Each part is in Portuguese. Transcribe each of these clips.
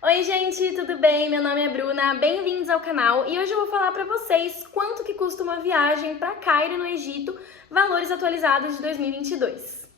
Oi gente, tudo bem? Meu nome é Bruna, bem-vindos ao canal e hoje eu vou falar pra vocês quanto que custa uma viagem para Cairo, no Egito, valores atualizados de 2022.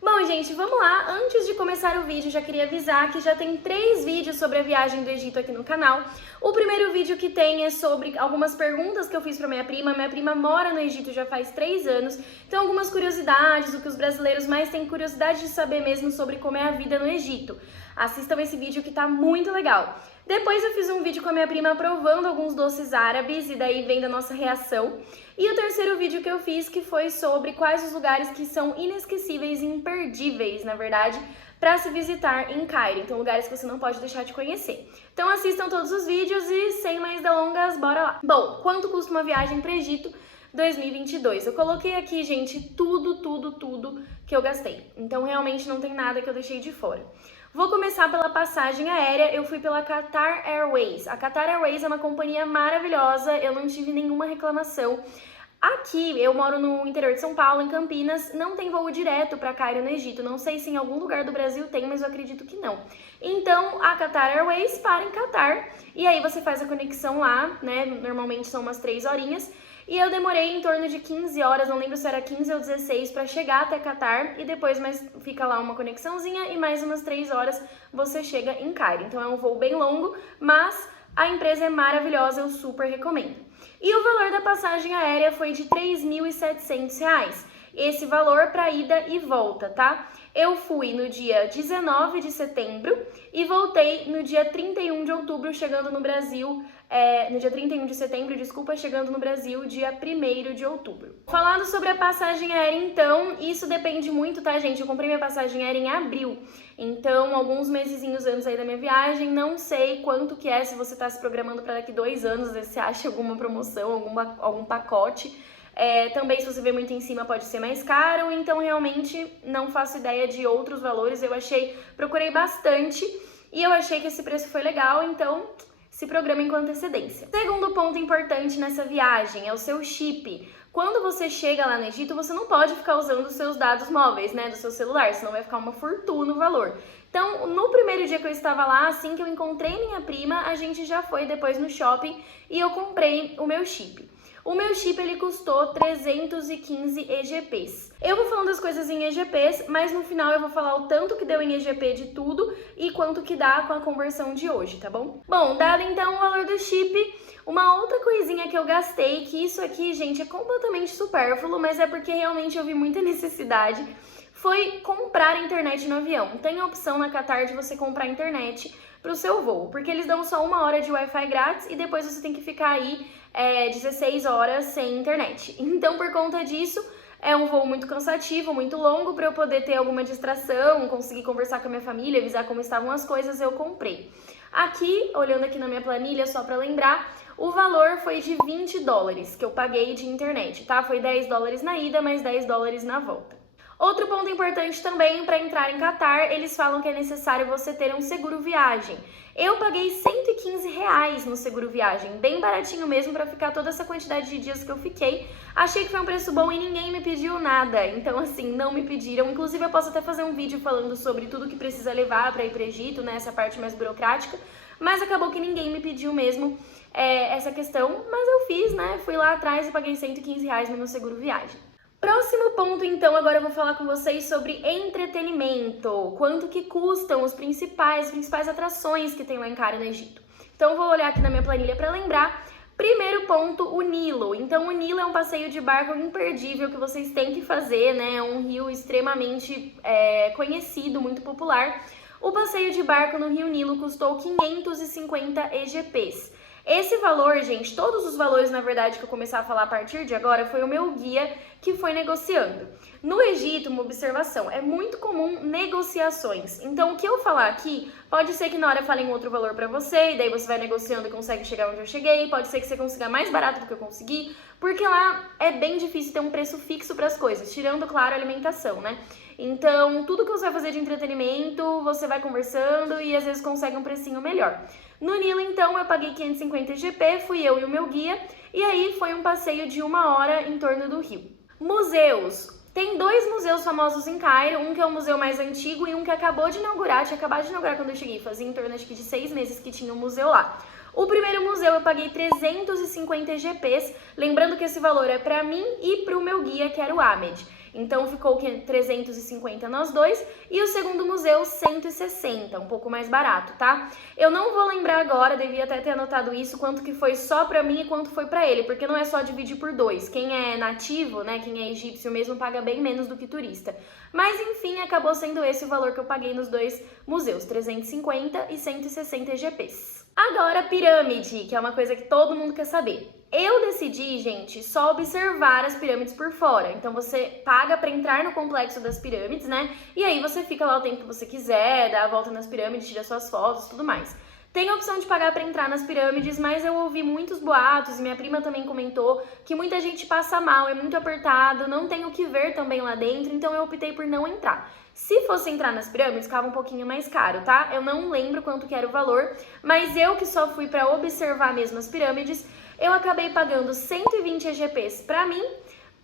Bom, gente, vamos lá. Antes de começar o vídeo, já queria avisar que já tem 3 vídeos sobre a viagem do Egito aqui no canal. O primeiro vídeo que tem é sobre algumas perguntas que eu fiz para minha prima. Minha prima mora no Egito já faz 3 anos, então algumas curiosidades, o que os brasileiros mais têm curiosidade de saber mesmo sobre como é a vida no Egito. Assistam esse vídeo que tá muito legal. Depois eu fiz um vídeo com a minha prima provando alguns doces árabes e daí vem da nossa reação. E o terceiro vídeo que eu fiz que foi sobre quais os lugares que são inesquecíveis e imperdíveis, na verdade, para se visitar em Cairo. Então, lugares que você não pode deixar de conhecer. Então, assistam todos os vídeos e, sem mais delongas, bora lá. Bom, quanto custa uma viagem para o Egito 2022? Eu coloquei aqui, gente, tudo que eu gastei. Então, realmente não tem nada que eu deixei de fora. Vou começar pela passagem aérea, eu fui pela Qatar Airways. A Qatar Airways é uma companhia maravilhosa, eu não tive nenhuma reclamação. Aqui, eu moro no interior de São Paulo, em Campinas, não tem voo direto para Cairo, no Egito. Não sei se em algum lugar do Brasil tem, mas eu acredito que não. Então, a Qatar Airways para em Qatar, e aí você faz a conexão lá, né? Normalmente são umas 3 horinhas. E eu demorei em torno de 15 horas, não lembro se era 15 ou 16, para chegar até Qatar. E depois fica lá uma conexãozinha e mais umas 3 horas você chega em Cairo. Então é um voo bem longo, mas a empresa é maravilhosa, eu super recomendo. E o valor da passagem aérea foi de R$ 3.700. Esse valor para ida e volta, tá? Eu fui no dia 19 de setembro e voltei no dia 31 de outubro, chegando no Brasil, no dia 31 de setembro, desculpa, chegando no Brasil dia 1º de outubro. Falando sobre a passagem aérea, então, isso depende muito, tá, gente? Eu comprei minha passagem aérea em abril, então, alguns mesezinhos antes aí da minha viagem, não sei quanto que é, se você tá se programando para daqui 2 anos, às vezes você acha alguma promoção, algum pacote. Também, se você vê muito em cima, pode ser mais caro, então realmente não faço ideia de outros valores. Procurei bastante e eu achei que esse preço foi legal, então se programa com antecedência. Segundo ponto importante nessa viagem é o seu chip. Quando você chega lá no Egito, você não pode ficar usando os seus dados móveis, né, do seu celular, senão vai ficar uma fortuna o valor. Então, no primeiro dia que eu estava lá, assim que eu encontrei minha prima, a gente já foi depois no shopping e eu comprei o meu chip. O meu chip, ele custou 315 EGPs. Eu vou falando as coisas em EGPs, mas no final eu vou falar o tanto que deu em EGP de tudo e quanto que dá com a conversão de hoje, tá bom? Bom, dado então o valor do chip, uma outra coisinha que eu gastei, que isso aqui, gente, é completamente supérfluo, mas é porque realmente eu vi muita necessidade, foi comprar internet no avião. Tem a opção na Qatar de você comprar internet para o seu voo, porque eles dão só 1 hora de Wi-Fi grátis e depois você tem que ficar aí 16 horas sem internet. Então, por conta disso, é um voo muito cansativo, muito longo, para eu poder ter alguma distração, conseguir conversar com a minha família, avisar como estavam as coisas, eu comprei. Aqui, olhando aqui na minha planilha, só para lembrar, o valor foi de $20 que eu paguei de internet, tá? Foi $10 na ida, mais $10 na volta. Outro ponto importante também, para entrar em Qatar, eles falam que é necessário você ter um seguro viagem. Eu paguei R$115 no seguro viagem, bem baratinho mesmo para ficar toda essa quantidade de dias que eu fiquei. Achei que foi um preço bom e ninguém me pediu nada, então assim, não me pediram. Inclusive eu posso até fazer um vídeo falando sobre tudo que precisa levar para ir para o Egito, né, essa parte mais burocrática, mas acabou que ninguém me pediu mesmo essa questão, mas eu fiz, né, fui lá atrás e paguei R$115 no meu seguro viagem. Próximo ponto, então, agora eu vou falar com vocês sobre entretenimento. Quanto que custam as principais atrações que tem lá em Cairo, no Egito. Então, vou olhar aqui na minha planilha para lembrar. Primeiro ponto, o Nilo. Então, o Nilo é um passeio de barco imperdível que vocês têm que fazer, né? É um rio extremamente conhecido, muito popular. O passeio de barco no Rio Nilo custou 550 EGPs. Esse valor, gente, todos os valores, na verdade, que eu começar a falar a partir de agora, foi o meu guia que foi negociando. No Egito, uma observação, é muito comum negociações. Então, o que eu falar aqui, pode ser que na hora eu fale um outro valor pra você, e daí você vai negociando e consegue chegar onde eu cheguei, pode ser que você consiga mais barato do que eu consegui, porque lá é bem difícil ter um preço fixo para as coisas, tirando, claro, a alimentação, né? Então, tudo que você vai fazer de entretenimento, você vai conversando e às vezes consegue um precinho melhor. No Nilo, então, eu paguei 550 GP, fui eu e o meu guia, E aí foi um passeio de 1 hora em torno do Rio. Museus. Tem 2 museus famosos em Cairo, um que é o museu mais antigo e um que acabou de inaugurar, tinha acabado de inaugurar quando eu cheguei, fazia em torno acho que de 6 meses que tinha um museu lá. O primeiro museu eu paguei 350 EGPs, lembrando que esse valor é para mim e para o meu guia, que era o Ahmed. Então ficou 350 nós dois, e o segundo museu 160, um pouco mais barato, tá? Eu não vou lembrar agora, devia até ter anotado isso, quanto que foi só pra mim e quanto foi pra ele, porque não é só dividir por 2. Quem é nativo, né, quem é egípcio mesmo, paga bem menos do que turista. Mas enfim, acabou sendo esse o valor que eu paguei nos 2 museus, 350 e 160 EGPs. Agora, pirâmide, que é uma coisa que todo mundo quer saber. Eu decidi, gente, só observar as pirâmides por fora. Então você paga para entrar no complexo das pirâmides, né? E aí você fica lá o tempo que você quiser, dá a volta nas pirâmides, tira suas fotos, tudo mais. Tem a opção de pagar para entrar nas pirâmides, mas eu ouvi muitos boatos, e minha prima também comentou que muita gente passa mal, é muito apertado, não tem o que ver também lá dentro, então eu optei por não entrar. Se fosse entrar nas pirâmides, ficava um pouquinho mais caro, tá? Eu não lembro quanto que era o valor, mas eu que só fui para observar mesmo as pirâmides, eu acabei pagando 120 EGPs para mim,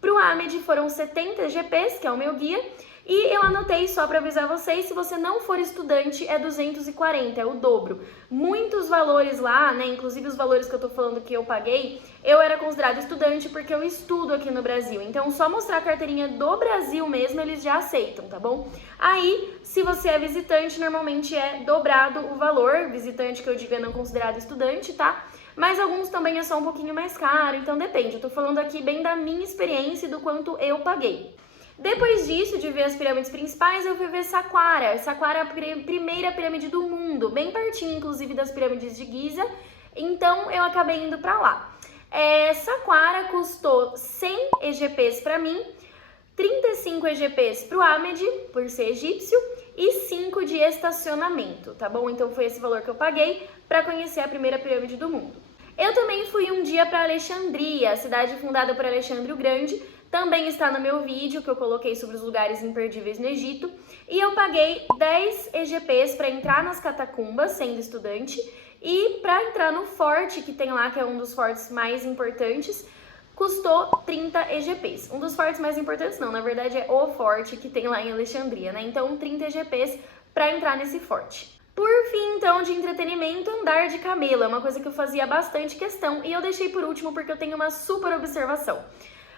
pro Ahmed foram 70 EGPs, que é o meu guia, e eu anotei só para avisar vocês, se você não for estudante é 240, é o dobro. Muitos valores lá, né, inclusive os valores que eu tô falando que eu paguei, eu era considerada estudante porque eu estudo aqui no Brasil. Então só mostrar a carteirinha do Brasil mesmo, eles já aceitam, tá bom? Aí, se você é visitante, normalmente é dobrado o valor, visitante que eu digo é não considerado estudante, tá? Mas alguns também é só um pouquinho mais caro, então depende. Eu tô falando aqui bem da minha experiência e do quanto eu paguei. Depois disso, de ver as pirâmides principais, eu fui ver Saqqara. Saqqara é a primeira pirâmide do mundo, bem pertinho, inclusive, das pirâmides de Giza. Então, eu acabei indo pra lá. Saqqara custou 100 EGPs pra mim, 35 EGPs pro Ahmed, por ser egípcio, e 5 de estacionamento, tá bom? Então, foi esse valor que eu paguei pra conhecer a primeira pirâmide do mundo. Eu também fui um dia para Alexandria, a cidade fundada por Alexandre o Grande. Também está no meu vídeo que eu coloquei sobre os lugares imperdíveis no Egito. E eu paguei 10 EGPs para entrar nas catacumbas, sendo estudante. E para entrar no forte que tem lá, que é um dos fortes mais importantes, custou 30 EGPs. Um dos fortes mais importantes não, na verdade é o forte que tem lá em Alexandria, né? Então 30 EGPs para entrar nesse forte. Por fim, então, de entretenimento, andar de camelo. É uma coisa que eu fazia bastante questão e eu deixei por último porque eu tenho uma super observação.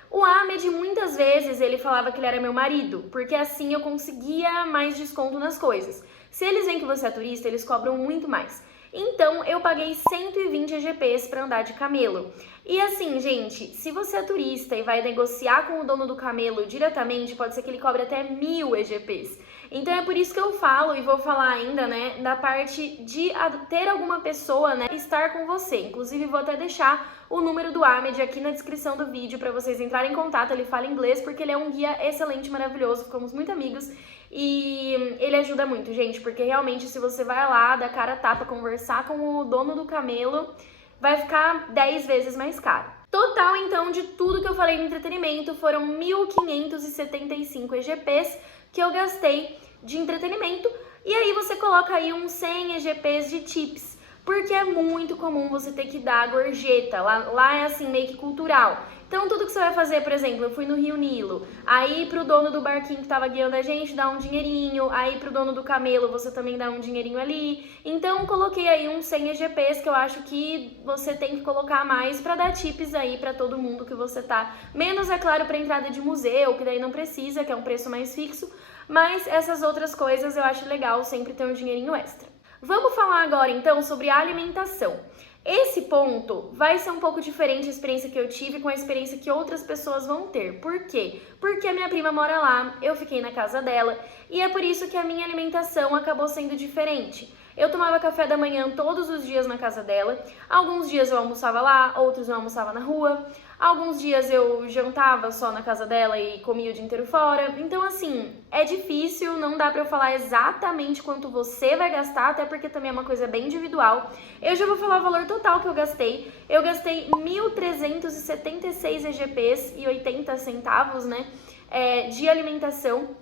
O Ahmed, muitas vezes, ele falava que ele era meu marido, porque assim eu conseguia mais desconto nas coisas. Se eles veem que você é turista, eles cobram muito mais. Então, eu paguei 120 EGPs para andar de camelo. E assim, gente, se você é turista e vai negociar com o dono do camelo diretamente, pode ser que ele cobre até 1000 EGPs. Então é por isso que eu falo e vou falar ainda, né, da parte de ter alguma pessoa, né, estar com você. Inclusive vou até deixar o número do Ahmed aqui na descrição do vídeo para vocês entrarem em contato. Ele fala inglês porque ele é um guia excelente, maravilhoso, ficamos muito amigos e ele ajuda muito, gente, porque realmente se você vai lá, dar cara a tapa, conversar com o dono do camelo, vai ficar 10 vezes mais caro. Total, então, de tudo que eu falei no entretenimento, foram 1.575 EGPs que eu gastei de entretenimento. E aí você coloca aí uns 100 EGPs de tips, porque é muito comum você ter que dar gorjeta. Lá é assim, meio que cultural. Então, tudo que você vai fazer, por exemplo, eu fui no Rio Nilo, aí pro dono do barquinho que tava guiando a gente, dá um dinheirinho, aí pro dono do camelo você também dá um dinheirinho ali. Então, coloquei aí uns 100 EGPs que eu acho que você tem que colocar mais pra dar tips aí pra todo mundo que você tá. Menos, é claro, pra entrada de museu, que daí não precisa, que é um preço mais fixo, mas essas outras coisas eu acho legal sempre ter um dinheirinho extra. Vamos falar agora, então, sobre a alimentação. Esse ponto vai ser um pouco diferente a experiência que eu tive com a experiência que outras pessoas vão ter. Por quê? Porque a minha prima mora lá, eu fiquei na casa dela e é por isso que a minha alimentação acabou sendo diferente. Eu tomava café da manhã todos os dias na casa dela, alguns dias eu almoçava lá, outros eu almoçava na rua, alguns dias eu jantava só na casa dela e comia o dia inteiro fora. Então assim, é difícil, não dá pra eu falar exatamente quanto você vai gastar, até porque também é uma coisa bem individual. Eu já vou falar o valor total que eu gastei. Eu gastei 1.376 EGPs e 80 centavos, né, de alimentação.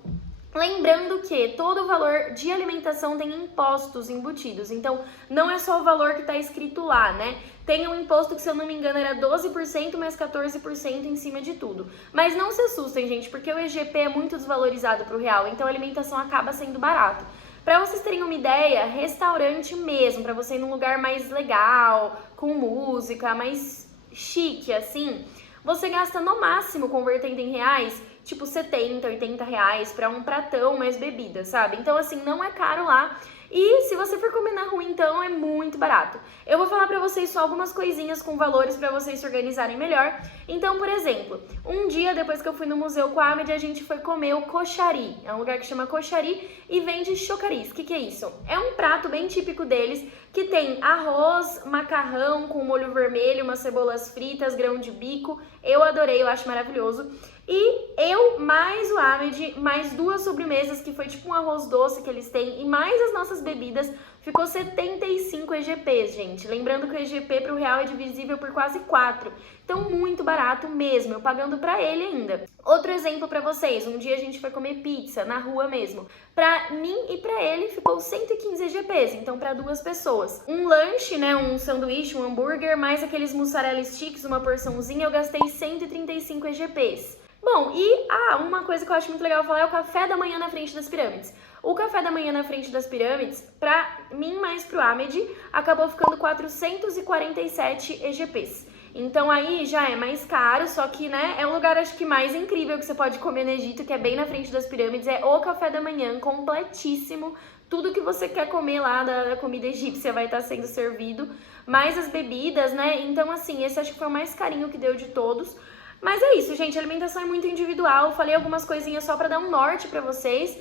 Lembrando que todo o valor de alimentação tem impostos embutidos, então não é só o valor que está escrito lá, né? Tem um imposto que, se eu não me engano, era 12% mais 14% em cima de tudo. Mas não se assustem, gente, porque o EGP é muito desvalorizado para o real, então a alimentação acaba sendo barato. Para vocês terem uma ideia, restaurante mesmo, para você ir num lugar mais legal, com música, mais chique, assim, você gasta no máximo, convertendo em reais, tipo 70, 80 reais pra um pratão mais bebida, sabe? Então, assim, não é caro lá. E se você for comer na rua, então, é muito barato. Eu vou falar pra vocês só algumas coisinhas com valores pra vocês se organizarem melhor. Então, por exemplo, um dia depois que eu fui no museu com a Amed, a gente foi comer o coxari. É um lugar que chama coxari e vende chocaris. O que é isso? É um prato bem típico deles, que tem arroz, macarrão com molho vermelho, umas cebolas fritas, grão de bico. Eu adorei, eu acho maravilhoso. E eu, mais o Amed, mais 2 sobremesas, que foi tipo um arroz doce que eles têm, e mais as nossas bebidas, ficou 75 EGPs, gente. Lembrando que o EGP pro real é divisível por quase 4. Então, muito barato mesmo, eu pagando pra ele ainda. Outro exemplo pra vocês, um dia a gente foi comer pizza na rua mesmo. Pra mim e pra ele ficou 115 EGPs, então pra 2 pessoas. Um lanche, né, um sanduíche, um hambúrguer, mais aqueles mussarela sticks, uma porçãozinha, eu gastei 135 EGPs. Bom, e uma coisa que eu acho muito legal falar é o café da manhã na frente das pirâmides. O café da manhã na frente das pirâmides, pra mim mais pro Amed, acabou ficando 447 EGPs. Então aí já é mais caro, só que, né, é o lugar acho que mais incrível que você pode comer no Egito, que é bem na frente das pirâmides, é o café da manhã completíssimo. Tudo que você quer comer lá da comida egípcia vai estar sendo servido, mais as bebidas, né? Então assim, esse acho que foi o mais carinho que deu de todos. Mas é isso, gente, a alimentação é muito individual, falei algumas coisinhas só pra dar um norte pra vocês,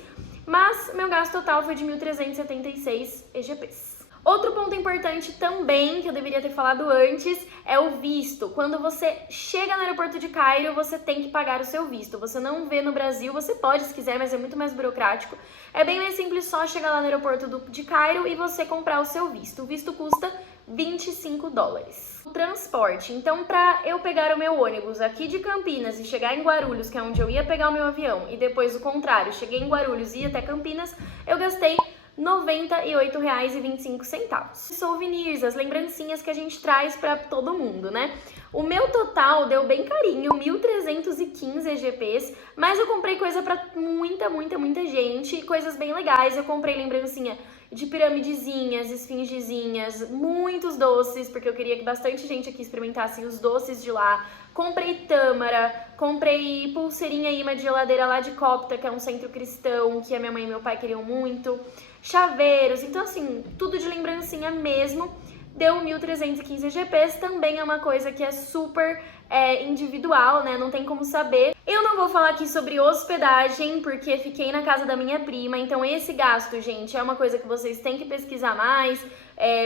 mas meu gasto total foi de 1.376 EGPs. Outro ponto importante também, que eu deveria ter falado antes, é o visto. Quando você chega no aeroporto de Cairo, você tem que pagar o seu visto. Você não vê no Brasil, você pode se quiser, mas é muito mais burocrático. É bem mais simples só chegar lá no aeroporto de Cairo e você comprar o seu visto. O visto custa $25. O transporte. Então, para eu pegar o meu ônibus aqui de Campinas e chegar em Guarulhos, que é onde eu ia pegar o meu avião, e depois o contrário, cheguei em Guarulhos e ia até Campinas, eu gastei R$ 98,25. Souvenirs, as lembrancinhas que a gente traz para todo mundo, né? O meu total deu bem carinho, 1.315 EGPs, mas eu comprei coisa para muita gente, coisas bem legais. Eu comprei lembrancinha de piramidezinhas, esfingezinhas, muitos doces, porque eu queria que bastante gente aqui experimentasse os doces de lá. Comprei tâmara, comprei pulseirinha imã de geladeira lá de Copta, que é um centro cristão, que a minha mãe e meu pai queriam muito. Chaveiros, então assim, tudo de lembrancinha mesmo. Deu 1.315 EGPs, também é uma coisa que é super individual, né? Não tem como saber. Eu não vou falar aqui sobre hospedagem, porque fiquei na casa da minha prima, então esse gasto, gente, é uma coisa que vocês têm que pesquisar mais.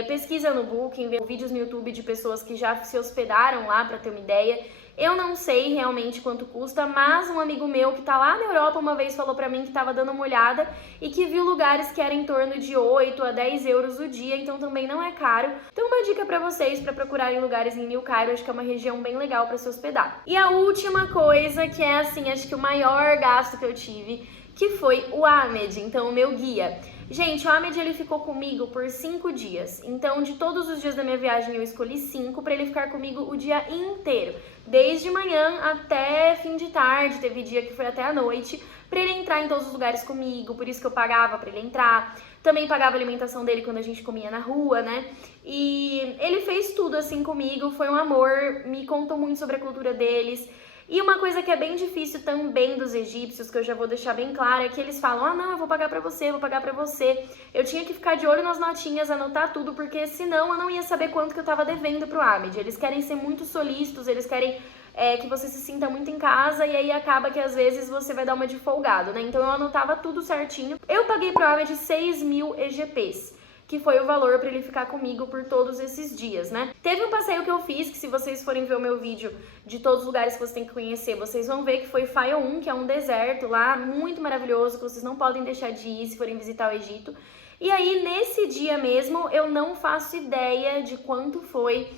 Pesquisa no Booking, vê vídeos no YouTube de pessoas que já se hospedaram lá pra ter uma ideia. Eu não sei realmente quanto custa, mas um amigo meu que tá lá na Europa uma vez falou pra mim que tava dando uma olhada e que viu lugares que eram em torno de 8 a 10 euros o dia, então também não é caro. Então uma dica pra vocês pra procurarem lugares em New Cairo, acho que é uma região bem legal pra se hospedar. E a última coisa, que é assim, acho que o maior gasto que eu tive, que foi o Amed, então o meu guia. Gente, o Amed ele ficou comigo por 5 dias, então de todos os dias da minha viagem eu escolhi 5 para ele ficar comigo o dia inteiro, desde manhã até fim de tarde, teve dia que foi até a noite, para ele entrar em todos os lugares comigo, por isso que eu pagava para ele entrar. Também pagava a alimentação dele quando a gente comia na rua, né? E ele fez tudo assim comigo, foi um amor, me contou muito sobre a cultura deles. E uma coisa que é bem difícil também dos egípcios, que eu já vou deixar bem claro, é que eles falam, não, eu vou pagar pra você, vou pagar pra você. Eu tinha que ficar de olho nas notinhas, anotar tudo, porque senão eu não ia saber quanto que eu tava devendo pro Amed. Eles querem ser muito solícitos, eles querem que você se sinta muito em casa, e aí acaba que às vezes você vai dar uma de folgado, né? Então eu anotava tudo certinho. Eu paguei pro Amed 6.000 EGPs. Que foi o valor para ele ficar comigo por todos esses dias, né? Teve um passeio que eu fiz, que se vocês forem ver o meu vídeo de todos os lugares que você tem que conhecer, vocês vão ver que foi Fayoum, que é um deserto lá, muito maravilhoso, que vocês não podem deixar de ir se forem visitar o Egito. E aí, nesse dia mesmo, eu não faço ideia de quanto foi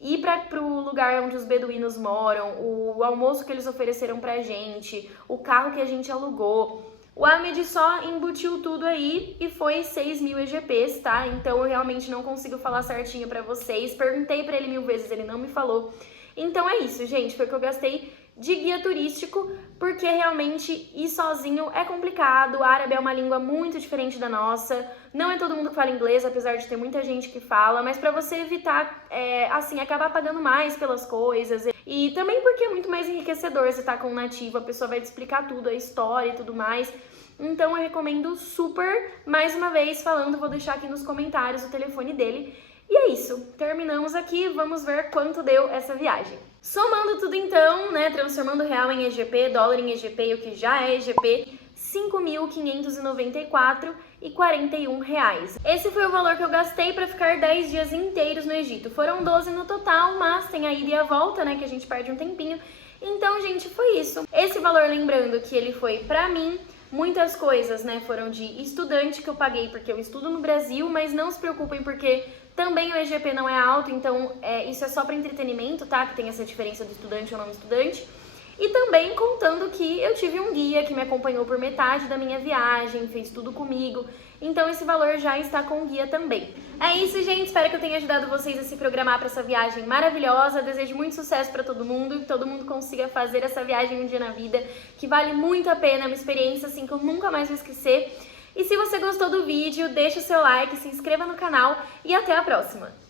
ir pro lugar onde os beduínos moram, o almoço que eles ofereceram pra gente, o carro que a gente alugou. O Ahmed só embutiu tudo aí e foi 6.000 EGPs, tá? Então eu realmente não consigo falar certinho pra vocês. Perguntei pra ele 1000 vezes, ele não me falou. Então é isso, gente, foi o que eu gastei de guia turístico, porque realmente ir sozinho é complicado. O árabe é uma língua muito diferente da nossa, não é todo mundo que fala inglês, apesar de ter muita gente que fala, mas pra você evitar, assim, acabar pagando mais pelas coisas, e também porque é muito mais enriquecedor você estar com um nativo, a pessoa vai te explicar tudo, a história e tudo mais. Então eu recomendo super, mais uma vez falando, vou deixar aqui nos comentários o telefone dele. E é isso, terminamos aqui, vamos ver quanto deu essa viagem. Somando tudo então, né, transformando real em EGP, dólar em EGP, o que já é EGP, R$ 5.594,41. Esse foi o valor que eu gastei para ficar 10 dias inteiros no Egito. Foram 12 no total, mas tem a ida e a volta, né, que a gente perde um tempinho. Então, gente, foi isso. Esse valor, lembrando que ele foi pra mim. Muitas coisas, né, foram de estudante que eu paguei porque eu estudo no Brasil, mas não se preocupem porque também o EGP não é alto, então isso é só para entretenimento, tá? Que tem essa diferença do estudante ou não estudante. E também contando que eu tive um guia que me acompanhou por metade da minha viagem, fez tudo comigo, então esse valor já está com o guia também. É isso, gente, espero que eu tenha ajudado vocês a se programar para essa viagem maravilhosa, desejo muito sucesso para todo mundo, que todo mundo consiga fazer essa viagem um dia na vida, que vale muito a pena, é uma experiência assim que eu nunca mais vou esquecer. E se você gostou do vídeo, deixa o seu like, se inscreva no canal e até a próxima!